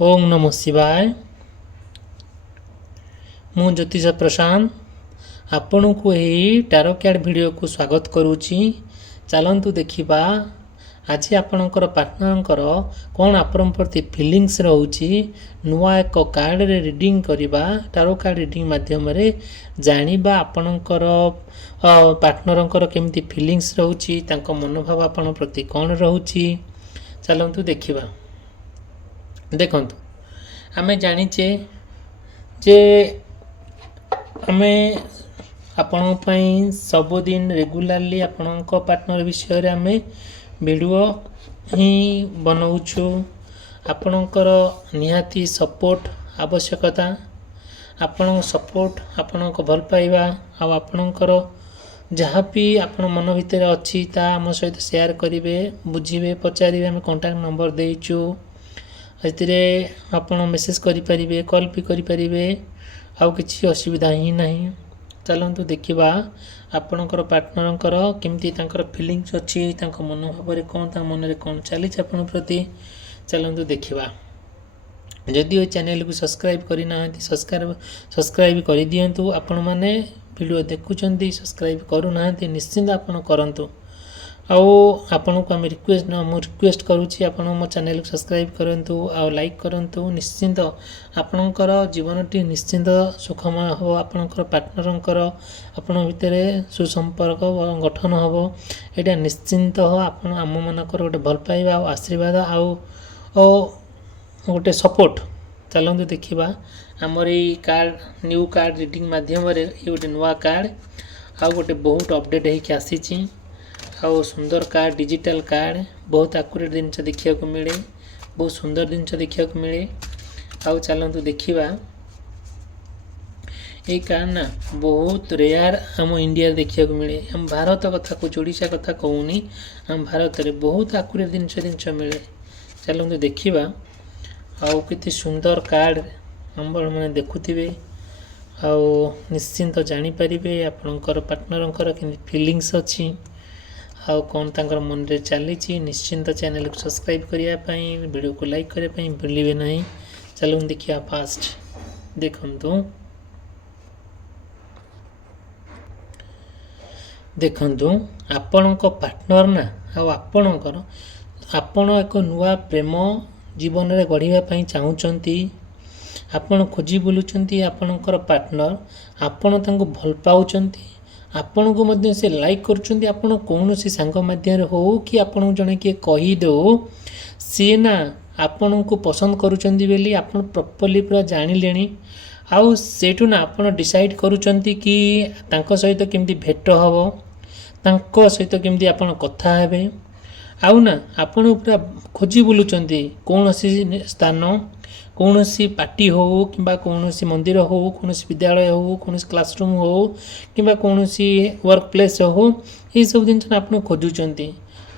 ओम नमः शिवाय। मु ज्योतिष प्रशांत आपण को यही टारो कार्ड वीडियो को स्वागत करुच्ची। चलतु देखा आज आपणकर पार्टनर कौन आपण प्रति फिलिंग्स रोची नुआ एक कार्ड रे रीडिंग करवा टारो कार्ड रीडिंग माध्यम जानिबा आपणकर पार्टनर केमती फिलिंग्स रोची तांको मनोभाव आपण प्रति कौन रोची। चलतु देखा देखंतु आमे जानिचे जे आमे आपण पई सबुदिन रेगुलारली आपणक पार्टनर विषय रे आमे वीडियो ही बनाउछु। आपणकर निहाती सपोर्ट आवश्यकता आपण सपोर्ट आपणक भल पाइबा आ आपणकर जहाँ भी आपण मन भितर अच्छी ता आम सहित शेयर करेंगे बुझे पचारे आम कांटेक्ट नंबर देचु एथिरे आपण मेसेज करें कॉल भी करें आउ किसी असुविधा ही नहीं। चलतु देखा आपणकर पार्टनर केमती फिलिंग्स अच्छी मनोभाव में कौन मन में कौन चली आपण प्रति। चलतु देखा जदि चैनल को सब्सक्राइब करना सब्सक्राइब कर दिंतु। आपण मैंने वीडियो देखुंत सब्सक्राइब करूना निश्चिंत आपण करूँ आपण को आम रिक्वेस्ट करुच्ची आपण मो चैनल को सब्सक्राइब करूँ आ लाइक करूँ। निश्चिंत आपणकर जीवनटी निश्चिंत सुखमय हो आपणकर पार्टनर आपण भितर सुसंपर्क गठन हम यहाँ निश्चिंत हो आपण आम मानकर गोटे भल पाइबा आशीर्वाद आउ गोटे सपोर्ट। चलतु देखा आमर ये कार्ड न्यू कार्ड रीडिंग माध्यम ये गोटे नुआ कार्ड आउ गोटे बहुत अपडेट होकर आसी आउ सुंदर कार्ड डिजिटल कार्ड बहुत आकुरेट जिनस देखा मिले बहुत सुंदर जिनस देखा मिले। आउ चलतु देखा ये कार्ड ना बहुत रेयर आम इंडिया देखा मिले आम भारत कथा को ओडिशा कथा कहूनी आम भारत में बहुत आकुरेट जिनस मिले। चलतु देखा आउ कितनी सुंदर कार्ड हम मैंने देखुवे आउ निश्चिंत जानीपारे आपणकर पार्टनर के फिलिंग्स अच्छी आउ कौन तांकर मन में चली। निश्चिंत चैनल को सब्सक्राइब करने वीडियो को लाइक करने भूलिए ना। चलो देखिए फास्ट देखंतु देखंतु आपणक पार्टनर ना आपणकर आपण एक नुआ प्रेम जीवन में गढ़ापी चाहूँगी आपण खोजी बुलूँच आपणकर पार्टनर आपण तांको भल पाउछंती आपण को मध्य से लाइक करुँच आपण कौन सी सांग माध्यम हो कि आपण जड़े किए कहीदे सी ना आपण को पसंद करुँच बोली आपण प्रॉपर्ली पूरा जानिले आउ सेठू ना आपण डिसाइड करुँच कि तांको सहित केमती भेट हम तांको सहित केमती आपण कथा हेबे आउ ना आपण पूरा खोजी बुलूँच कौन सी स्थान कौन सी पार्टी हो कि कौन सी मंदिर हो कौन सी विद्यालय हो कौन सी क्लासरूम हो कि कौन सी वर्क प्लेस हो ये सब जिन आप खोजुंट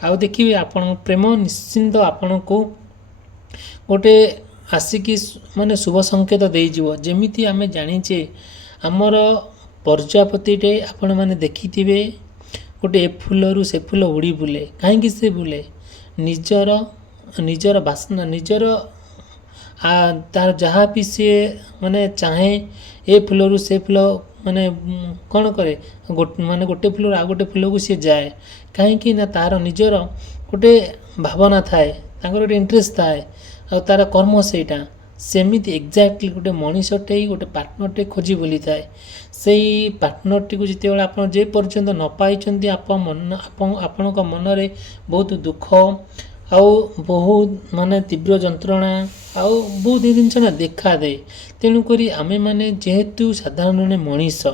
आउ देखिए आपण प्रेम निश्चिंत आपण को गोटे आसिकी माने शुभ संकेत देइजिवो। जेमिति आमे जानिचे आमर प्रजापतिटे आपण माने देखिथिबे गोटे फूलरू से फूल उड़ी बुले कहीं से बुले निजर बासना निजर तार जहाँ भी सी माने चाहे ए फूलरू से फूल माने कौन करे माने गोटे फूल आ गोटे फूल को सी जाए कहीं ना तार निजर गोटे भावना थाए गोटे इंटरेस्ट थाए आ तार कर्म सेटा सेमिति एक्जाक्टली गोटे मनीषटे गोटे पार्टनरटे खोजी बुली थाए से पार्टनरटी को जिते आप जे पर्यंत न पाई आपण मन में बहुत दुख आउ बहुत माने तीव्र जंत्रणा आउ बहुत जिनस ना देखा दे। तेणुक आमे माने जेहेतु साधारण मनीष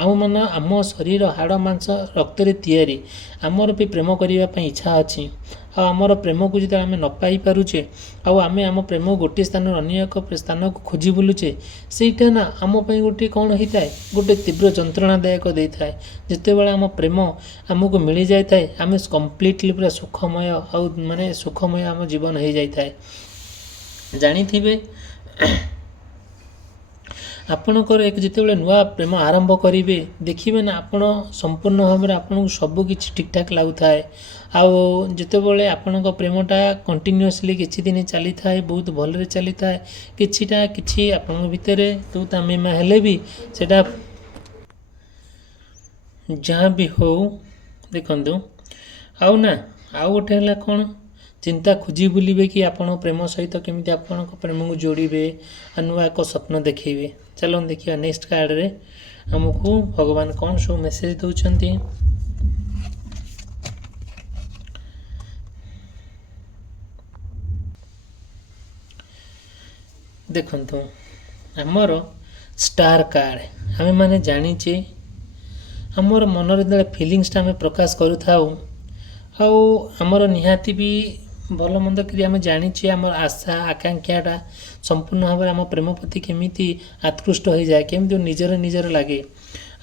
आम मान आम शरीर हाड़ मांस रक्त तैयारी आमर भी प्रेम करने इच्छा अच्छी आमर प्रेम को जो आम न पाई पारुचे आमे आम प्रेम गोटे स्थान अन्य एक स्थान को खोजी बुलुचे सेटा ना आम पे गोटे कौन होता है गोटे तीव्र जंत्रणादायक दे थाए जिते बड़ा आम प्रेम आमको मिल जाए आम कम्प्लीटली पूरा सुखमय आउ माने सुखमय आम जीवन हो जाए जानी थे ଆପଣଙ୍କର ଏକ ଯେତେବେଳେ ନୂଆ ପ୍ରେମ ଆରମ୍ଭ କରିବେ ଦେଖିବେ ନା ଆପଣ ସମ୍ପୂର୍ଣ୍ଣ ଭାବରେ ଆପଣଙ୍କୁ ସବୁ କିଛି ଠିକ୍ଠାକ୍ ଲାଗୁଥାଏ। ଆଉ ଯେତେବେଳେ ଆପଣଙ୍କ ପ୍ରେମଟା କଣ୍ଟିନ୍ୟୁଅସଲି କିଛି ଦିନ ଚାଲିଥାଏ, ବହୁତ ଭଲରେ ଚାଲିଥାଏ, କିଛି ଆପଣଙ୍କ ଭିତରେ ତୁ ତାମିମା ହେଲେ ବି ସେଇଟା ଯାହା ବି ହଉ ଦେଖନ୍ତୁ। ଆଉ ନା ଆଉ ଗୋଟେ ହେଲା କ'ଣ, ଚିନ୍ତା ଖୋଜି ବୁଲିବେ କି ଆପଣ ପ୍ରେମ ସହିତ କେମିତି ଆପଣଙ୍କ ପ୍ରେମକୁ ଯୋଡ଼ିବେ ଆଉ ନୂଆ ଏକ ସ୍ୱପ୍ନ ଦେଖେଇବେ। ଚାଲନ୍ତୁ ଦେଖିବା ନେକ୍ସଟ କାର୍ଡ଼ରେ ଆମକୁ ଭଗବାନ କ'ଣ ସବୁ ମେସେଜ ଦେଉଛନ୍ତି। ଦେଖନ୍ତୁ ଆମର ଷ୍ଟାର କାର୍ଡ଼, ଆମେମାନେ ଜାଣିଛେ ଆମର ମନରେ ଯେତେବେଳେ ଫିଲିଙ୍ଗସଟା ଆମେ ପ୍ରକାଶ କରୁଥାଉ, ଆଉ ଆମର ନିହାତି ବି ଭଲ ମନ୍ଦ କରି ଆମେ ଜାଣିଛେ ଆମର ଆଶା ଆକାଂକ୍ଷାଟା ସମ୍ପୂର୍ଣ୍ଣ ଭାବରେ ଆମ ପ୍ରେମ ପ୍ରତି କେମିତି ଆକୃଷ୍ଟ ହୋଇଯାଏ, କେମିତି ନିଜର ଲାଗେ।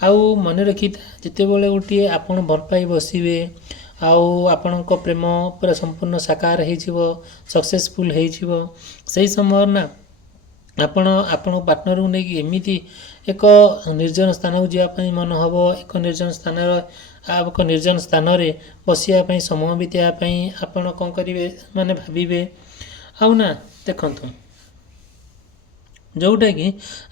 ଆଉ ମନେ ରଖିଥା, ଯେତେବେଳେ ଗୋଟିଏ ଆପଣ ଭଲ ପାଇ ବସିବେ ଆଉ ଆପଣଙ୍କ ପ୍ରେମ ପୁରା ସମ୍ପୂର୍ଣ୍ଣ ସାକାର ହେଇଯିବ, ସକ୍ସେସଫୁଲ୍ ହେଇଯିବ, ସେହି ସମୟରେ ନା ଆପଣ ଆପଣଙ୍କ ପାର୍ଟନରକୁ ନେଇକି ଏମିତି ଏକ ନିର୍ଜନ ସ୍ଥାନକୁ ଯିବା ପାଇଁ ମନ ହେବ, ଏକ ନିର୍ଜନ ସ୍ଥାନରେ ବସିବା ପାଇଁ, ସମୟ ବିତାଇବା ପାଇଁ ଆପଣ କ'ଣ କରିବେ ମାନେ ଭାବିବେ। ଆଉ ନା ଦେଖନ୍ତୁ, ଯେଉଁଟାକି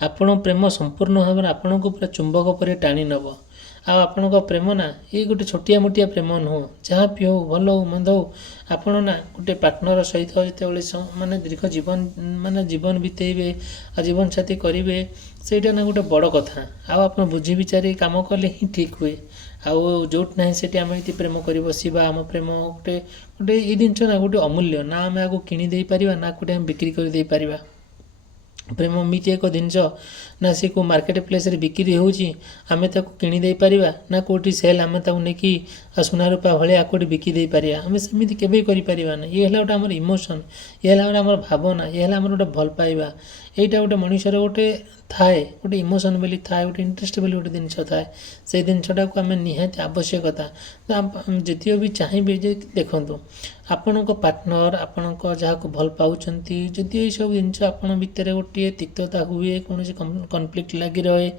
ଆପଣ ପ୍ରେମ ସମ୍ପୂର୍ଣ୍ଣ ଭାବରେ ଆପଣଙ୍କୁ ପୁରା ଚୁମ୍ବକ ପରି ଟାଣି ନେବ। ଆଉ ଆପଣଙ୍କ ପ୍ରେମ ନା ଏଇ ଗୋଟେ ଛୋଟିଆ ମୋଟିଆ ପ୍ରେମ ନୁହଁ, ଯାହା ବି ହଉ ଭଲ ହଉ ମନ୍ଦ ହଉ, ଆପଣ ନା ଗୋଟେ ପାର୍ଟନର ସହିତ ଯେତେବେଳେ ମାନେ ଦୀର୍ଘ ଜୀବନ ବିତେଇବେ ଆଉ ଜୀବନସାଥୀ କରିବେ, ସେଇଟା ନା ଗୋଟେ ବଡ଼ କଥା। ଆଉ ଆପଣ ବୁଝି ବିଚାରି କାମ କଲେ ହିଁ ଠିକ୍ ହୁଏ। ଆଉ ଯେଉଁଠି ନାହିଁ ସେଠି ଆମେ ଯଦି ପ୍ରେମ କରି ବସିବା, ଆମ ପ୍ରେମ ଗୋଟେ ଏଇ ଜିନିଷ ନା ଗୋଟେ ଅମୂଲ୍ୟ, ନା ଆମେ ଆକୁ କିଣି ଦେଇପାରିବା ନା ଗୋଟେ ଆମେ ବିକ୍ରି କରିଦେଇପାରିବା। ପ୍ରେମ ଏମିତି ଏକ ଜିନିଷ ନା ସେ କେଉଁ ମାର୍କେଟ ପ୍ଲେସ୍ରେ ବିକ୍ରି ହେଉଛି ଆମେ ତାକୁ କିଣି ଦେଇପାରିବା, ନା କେଉଁଠି ସେଲ୍ ଆମେ ତାକୁ ନେଇକି ସୁନା ରୂପା ଭଳିଆ କେଉଁଠି ବିକି ଦେଇପାରିବା। ଆମେ ସେମିତି କେବେ କରିପାରିବା ନା। ଇଏ ହେଲା ଗୋଟେ ଆମର ଇମୋସନ୍, ଇଏ ହେଲା ଗୋଟେ ଆମର ଭାବନା, ଇଏ ହେଲା ଆମର ଗୋଟେ ଭଲ ପାଇବା। ଏଇଟା ଗୋଟେ ମଣିଷର ଗୋଟେ ଥାଏ, ଗୋଟେ ଇମୋସନ୍ ବୋଲି ଥାଏ, ଗୋଟେ ଇଣ୍ଟରେଷ୍ଟ ବୋଲି ଗୋଟେ ଜିନିଷ ଥାଏ। ସେଇ ଜିନିଷଟାକୁ ଆମେ ନିହାତି ଆବଶ୍ୟକତା। ଯେତିକି ବି ଚାହିଁବେ ଯେ ଦେଖନ୍ତୁ ଆପଣଙ୍କ ପାର୍ଟନର ଆପଣଙ୍କ ଯାହାକୁ ଭଲ ପାଉଛନ୍ତି, ଯଦି ଏଇସବୁ ଜିନିଷ ଆପଣଙ୍କ ଭିତରେ ଗୋଟିଏ ତିକ୍ତତା ହୁଏ, କୌଣସି କନଫ୍ଲିକ୍ଟ ଲାଗି ରହେ,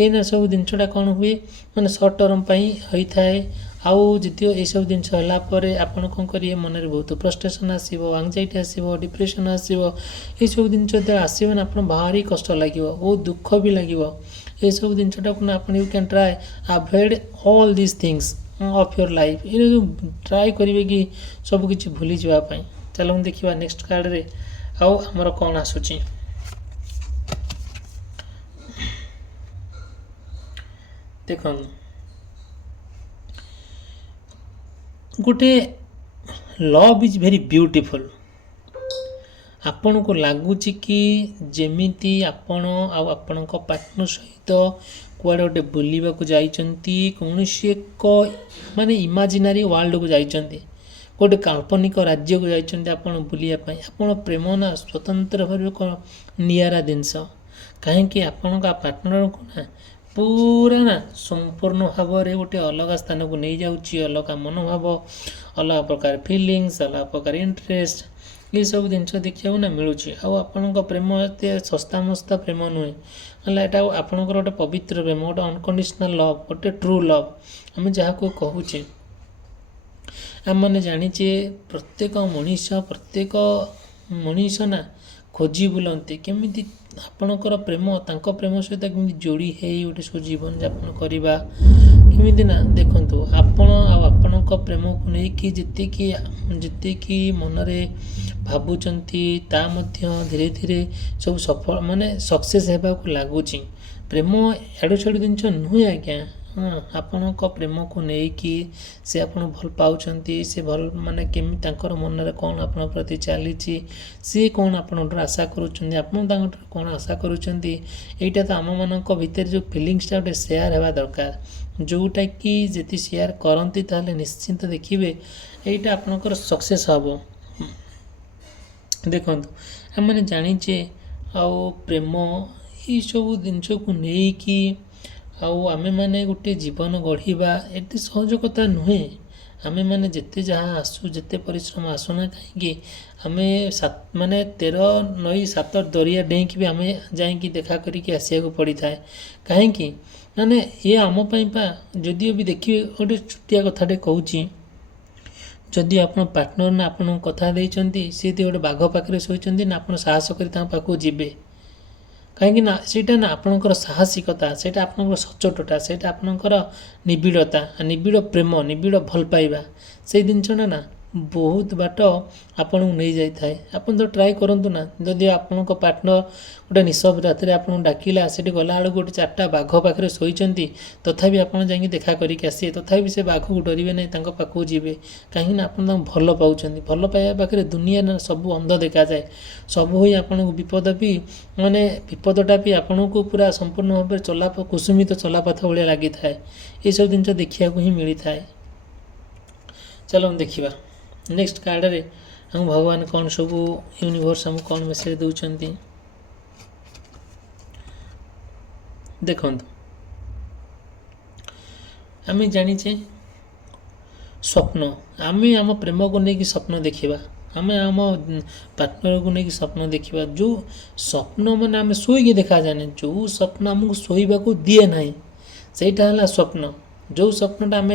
ଏଇନା ସବୁ ଜିନିଷଟା କ'ଣ ହୁଏ ମାନେ ସର୍ଟ ଟର୍ମ ପାଇଁ ହୋଇଥାଏ। ଆଉ ଯଦିଓ ଏଇସବୁ ଜିନିଷ ହେଲା ପରେ ଆପଣ କ'ଣ କରିବେ, ମନରେ ବହୁତ ଫ୍ରଷ୍ଟ୍ରେସନ୍ ଆସିବ, ଆଙ୍ଗଜାଇଟି ଆସିବ, ଡିପ୍ରେସନ୍ ଆସିବ। ଏଇସବୁ ଜିନିଷ ଯେତେବେଳେ ଆସିବ ନା ଆପଣ ଭାରି କଷ୍ଟ ଲାଗିବ, ବହୁତ ଦୁଃଖ ବି ଲାଗିବ। ଏସବୁ ଜିନିଷଟାକୁ ନା ଆପଣ you can try avoid all this things of your life. ଏଇଟା ଯେଉଁ ଟ୍ରାଏ କରିବେ କି ସବୁ କିଛି ଭୁଲିଯିବା ପାଇଁ। ଚାଲନ୍ତୁ ଦେଖିବା ନେକ୍ସଟ କାର୍ଡ଼ରେ ଆଉ ଆମର କ'ଣ ଆସୁଛି। ଦେଖନ୍ତୁ ଗୋଟେ ଲଭ୍ ଇଜ୍ ଭେରି ବ୍ୟୁଟିଫୁଲ୍। ଆପଣଙ୍କୁ ଲାଗୁଛି କି ଯେମିତି ଆପଣ ଆଉ ଆପଣଙ୍କ ପାର୍ଟନର ସହିତ କୁଆଡ଼େ ଗୋଟେ ବୁଲିବାକୁ ଯାଇଛନ୍ତି, କୌଣସି ଏକ ମାନେ ଇମାଜିନାରୀ ୱାର୍ଲଡ଼କୁ ଯାଇଛନ୍ତି, ଗୋଟେ କାଳ୍ପନିକ ରାଜ୍ୟକୁ ଯାଇଛନ୍ତି ଆପଣ ବୁଲିବା ପାଇଁ। ଆପଣ ପ୍ରେମ ନା ସ୍ୱତନ୍ତ୍ର ଭାବେ କ'ଣ ନିଆରା ଜିନିଷ, କାହିଁକି ଆପଣଙ୍କ ପାର୍ଟନରକୁ ନା ପୁରା ନା ସମ୍ପୂର୍ଣ୍ଣ ଭାବରେ ଗୋଟେ ଅଲଗା ସ୍ଥାନକୁ ନେଇଯାଉଛି। ଅଲଗା ମନୋଭାବ, ଅଲଗା ପ୍ରକାର ଫିଲିଙ୍ଗସ୍, ଅଲଗା ପ୍ରକାର ଇଣ୍ଟରେଷ୍ଟ, ଏସବୁ ଜିନିଷ ଦେଖିବାକୁ ନା ମିଳୁଛି। ଆଉ ଆପଣଙ୍କ ପ୍ରେମ ଏତେ ଶସ୍ତା ମସ୍ତା ପ୍ରେମ ନୁହେଁ, ହେଲେ ଏଇଟା ଆପଣଙ୍କର ଗୋଟେ ପବିତ୍ର ପ୍ରେମ, ଗୋଟେ ଅନକଣ୍ଡିସନାଲ୍ ଲଭ୍, ଗୋଟେ ଟ୍ରୁ ଲଭ୍ ଆମେ ଯାହାକୁ କହୁଛେ। ଆମେମାନେ ଜାଣିଛେ ପ୍ରତ୍ୟେକ ମଣିଷ ନା ଖୋଜି ବୁଲନ୍ତି କେମିତି ଆପଣଙ୍କର ପ୍ରେମ ତାଙ୍କ ପ୍ରେମ ସହିତ କେମିତି ଯୋଡ଼ି ହେଇ ଗୋଟେ ଜୀବନଯାପନ କରିବା। କେମିତି ନା ଦେଖନ୍ତୁ, ଆପଣ ଆଉ ଆପଣଙ୍କ ପ୍ରେମକୁ ନେଇକି ଯେତିକି ମନରେ ଭାବୁଛନ୍ତି ତା ମଧ୍ୟ ଧୀରେ ଧୀରେ ସବୁ ସଫଳ ମାନେ ସକ୍ସେସ୍ ହେବାକୁ ଲାଗୁଛି। ପ୍ରେମ ଏଡ଼ୁ ଛେଡ଼ୁ ଜିନିଷ ନୁହେଁ ଆଜ୍ଞା। ଆପଣଙ୍କ ପ୍ରେମକୁ ନେଇକି ସେ ଆପଣ ଭଲ ପାଉଛନ୍ତି, ସେ ଭଲ ମାନେ କେମିତି ତାଙ୍କର ମନରେ କ'ଣ ଆପଣଙ୍କ ପ୍ରତି ଚାଲିଛି, ସିଏ କ'ଣ ଆପଣଙ୍କଠାରୁ ଆଶା କରୁଛନ୍ତି, ଆପଣ ତାଙ୍କଠାରୁ କ'ଣ ଆଶା କରୁଛନ୍ତି। ଏଇଟା ତ ଆମମାନଙ୍କ ଭିତରେ ଯେଉଁ ଫିଲିଙ୍ଗସଟା ଗୋଟେ ସେୟାର ହେବା ଦରକାର, ଯେଉଁଟାକି ଯଦି ସେୟାର କରନ୍ତି ତାହେଲେ ନିଶ୍ଚିନ୍ତ ଦେଖିବେ ଏଇଟା ଆପଣଙ୍କର ସକ୍ସେସ୍ ହେବ। ଦେଖନ୍ତୁ ଆମେମାନେ ଜାଣିଛେ ଆଉ ପ୍ରେମ ଏଇସବୁ ଜିନିଷକୁ ନେଇକି ଆଉ ଆମେମାନେ ଗୋଟେ ଜୀବନ ଗଢ଼ିବା ଏତେ ସହଜ କଥା ନୁହେଁ। आमे माने जेते जहाँ आसू जेते परिश्रम आसुना कहीं आमे माने 13 नई 7 दरिया डेईकी भी आमे जाइकी देखा करिकी आसिया को पड़ी थाए कहीं माने ये आम पा जदिओ भी देखिए गोटे छुटिया कथाटे कहूँ जदि आप पार्टनर ना आपन कथा देइचंती सी गोटे बाघ पाखे शोचंती ना आप साहस कर पाखु जीवे कहीं ना सेटा ना आपणकर साहसिकता सेटा आपणकर सचोटता सेटा आपणकर निबिड़ता निबिड़ प्रेम निबिड़ भल पाइबा से जिनसटा ना बहुत बाट आपन नहीं जाए आपन तो ट्राए करंतु ना जदि आपन पार्टनर गोटे निशब रात आपन डाकिला से गला बेलू गोटे 4टा बाघ पाखे शोचंती तथापि आपन जाइए देखा करके आसिए तथापि से बाघ को डरवे नहीं पाखक जीवे कहीं आप भल पाँच भल पाइबा पाखे दुनिया ना सब अंध देखा जाए सब हुई आपन को विपद भी माने विपदटा भी आपन को पूरा संपूर्ण भाव चला कुसुमित चलापथ भाया लगी थाए ये सब जिन देखा ही मिली थाए। चलो हम देखा नेक्स्ट कार्ड रे हम भगवान कौन सब यूनिवर्स हम कौन मेसेज दौरान देखु आम जाचे स्वप्न आम आम प्रेम को लेकिन स्वप्न देखा आम आम पार्टनर को लेकिन स्वप्न देखा जो स्वप्न मैंने आम शोक देखा जाए जो स्वप्न आमको शोवा को दिए ना सेटा है स्वप्न जो स्वप्नटा आम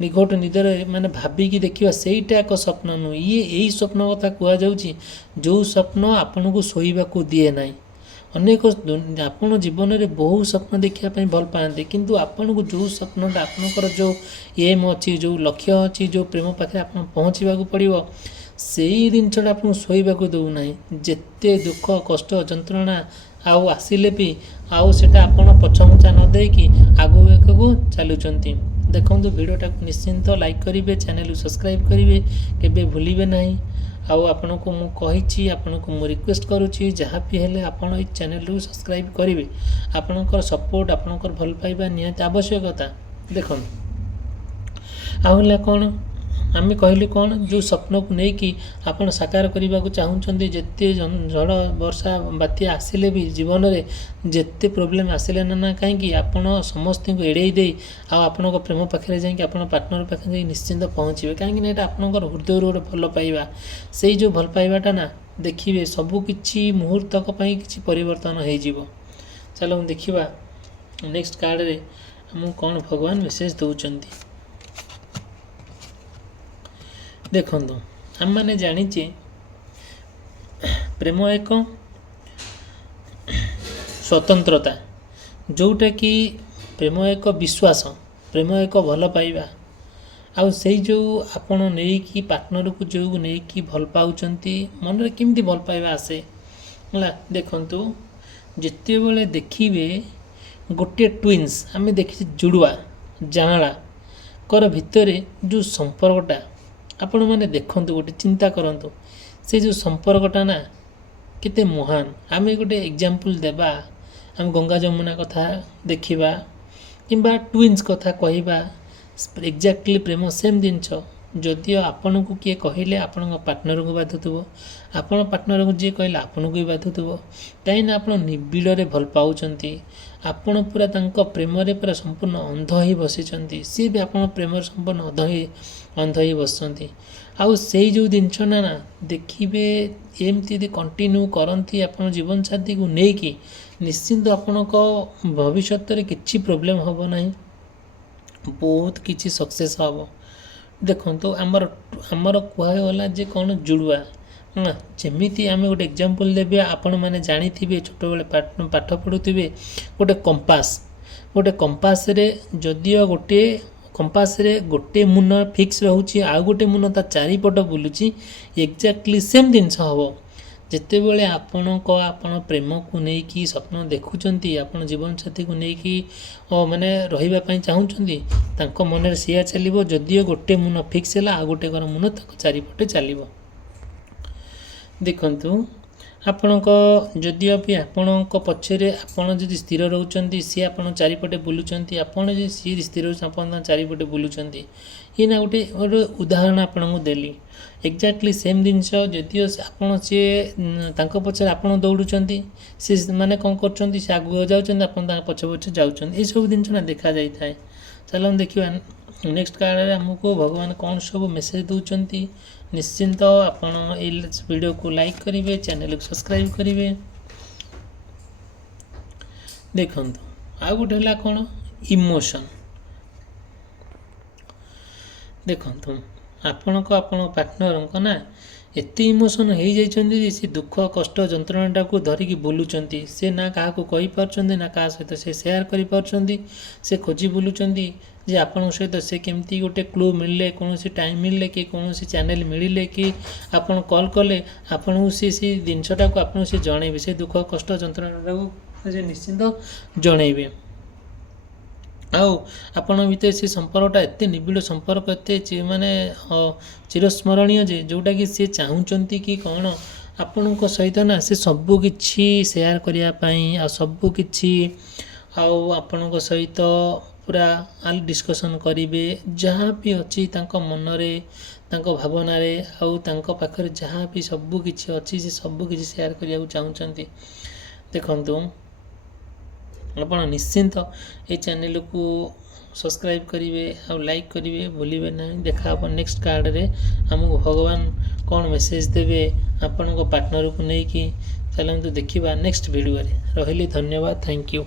निकट निदर माने भाविकी देखा सेटा एक स्वप्न नुह ये यही स्वप्न कथा कहुच्छी जो स्वप्न आपन को शोवा को दिए ना अनेक आपन जीवन में बहुत स्वप्न देखापी भल पाते किंतु आपन को जो स्वप्नटा आपनकर जो एम अच्छी जो लक्ष्य अच्छी जो प्रेम पाखे आप पहुँचा पड़ो से जिनसा आपको शोवा को दौना जिते दुख कष्ट जंत्रणा आउ आसिले भी आउ सेटा आपन पछमुचा न देकी आगु आगु चलुचंती देखो वीडियोटा निश्चिंत लाइक करेंगे चैनल को सब्सक्राइब करेंगे केबे भूलिबे नहीं आउ आपन को मु कहिछि आपन को मु रिक्वेस्ट करूछि जहाँ भी हेले आपन ई चैनल को सब्सक्राइब करेंगे आपनकर सपोर्ट आपनकर भल पाइबा निहात आवश्यकता देखो आउला कौन आम कहली कौन जो स्वप्न को लेकिन आपन साकार करने को चाहूँगी जिते झड़ वर्षा बात्या आसिले भी जीवन में जिते प्रोब्लेम आसिले ना कहीं आपन समस्त को एड़े दे आपण प्रेम पाखे जाकि पार्टनर पाखे जा निश्चिंत पहुँचे कहीं आपंकर हृदय गोटे भल पाइबा से जो भल पाइबाटा ना देखिए सबकि मुहूर्तक कि परिवर्तन हो चलो हम देखा नेक्स्ट कार्ड रे हम कौन भगवान मेसेज दौरान देखु आम मैंने जाचे प्रेम एक स्वतंत्रता जोटा कि प्रेम एक विश्वास प्रेम एक भल पाइबा आउ से जो आपण नहीं पार्टनर को जो नहीं भल पाउचंती मन रे केमती भल पाइबा आसे है देखंतु जिते बड़े देखिए गोटे ट्विन्स आम देखी जुड़वा जाँला कर भितर जो संपर्कटा आपण मैंने देखु गोटे चिंता करंतु से जो संपर्कटा ना केते महान आम गोटे एग्जाम्पल देबा आम गंगा जमुना कथा देखिबा किंबा ट्विन्स कथा कहवा एक्जाक्टली प्रेम सेम जिनस जदिओ आपन को किए कहले आपण पार्टनर को बाधुव आपण पार्टनर को जी कहले आपन को भी बाधुव कहीं आप निबिड़े भल पाउचंती आपण पूरा तांको प्रेम रे पूरा संपूर्ण अंध ही बसिचंती सी भी आपण प्रेम संपूर्ण अंध ही बसचंती आउ से जो जिनस ना देखिए एमती कंटिन्यू करती आपण जीवन साथी को लेकिन निश्चिंत आपण भविष्य में किसी प्रोब्लेम हम ना बहुत किसी सक्सेस हम देखो तो आमर कहगला जे कौन जुड़वा जमीती आम गोटे एग्जाम्पल देवे आपण मैंने जानी छोट बेले पाठ पढ़ुवे गोटे कंपास रे जदिओ गोटे कंपास रे गोटे मुन फिक्स रोचे आउ गोटे मुन ता चारिपट बुलूची एक्जाक्टली सेम जिनस हम जिते बड़े आपण प्रेम को लेकिन स्वप्न देखुंट आप जीवन साथी को लेकिन माने रही चाहूँगी मन सीया चलो जदिओ गोटे मुन फिक्स है आ गोटे मुन चारिपटे चलो देखु आपण जदिओ भी आपण पछरे आपण जदि स्थिर रोचंती सी आपण चारिपटे बुलूचंती आपण जे सी स्थिर आपण चारिपटे बुलूचंती ये ना गोटे उदाहरण आपण को देली एक्जाक्टली सेम जिनस जदिओ आपण सी पछरे आपण दौड़ुचंती सी माने कौन कर आगु जाऊँ आप पछे पछे जाऊँ ये सब जिन देखा जाए था चलो हम देखा नेक्स्ट कार्ड रे हमको भगवान कौन सब मेसेज दौरान निश्चिंत आपण ए वीडियो को लाइक करेंगे, चैनल को सब्सक्राइब करेंगे। देखो आ गोटे है कौन इमोशन। देखो आपण को आपण पार्टनर को ना एत इमोशन हो जाइए सी दुख कष्ट जंत्रणा को धरिकी बुलूँच से ना क्या कहीपर ना क्या सहित से सेयार कर से खोजी बुलूँच जे आपण सहित से केमती गोटे क्लू मिलले कौन टाइम मिलले कि कौन चैनल मिलले कि आपण कॉल कले आपन से जिनसटा को आपन से जनइबे से दुख कष्ट जंत्रणा को से निश्चिंत जनइबे। आपण भितर से संपर्कटा एत निबिड़ संपर्क एत माने चिरस्मरणीय जे जोटा कि सी चाहूँगी कि कौन आपण सहित ना से सबू किछि शेयर करने आ सबू किछि आपण सहित पूरा डिस्कसन करेंगे जहाँ भी अच्छी मनरे भावना आउ पाखरे जहाँ भी सबू किछि अच्छी से सबू किछि शेयर करने को चाहूँगी। देखंतु आपण निश्चिंत ये चैनल को सब्सक्राइब करेंगे और लाइक करेंगे भूलिए ना। देखा नेक्स्ट कार्ड रे हमको भगवान कौन मेसेज देवे आपण पार्टनर को लेकिन चलते देखा नेक्स्ट वीडियो रे। रही धन्यवाद, थैंक यू।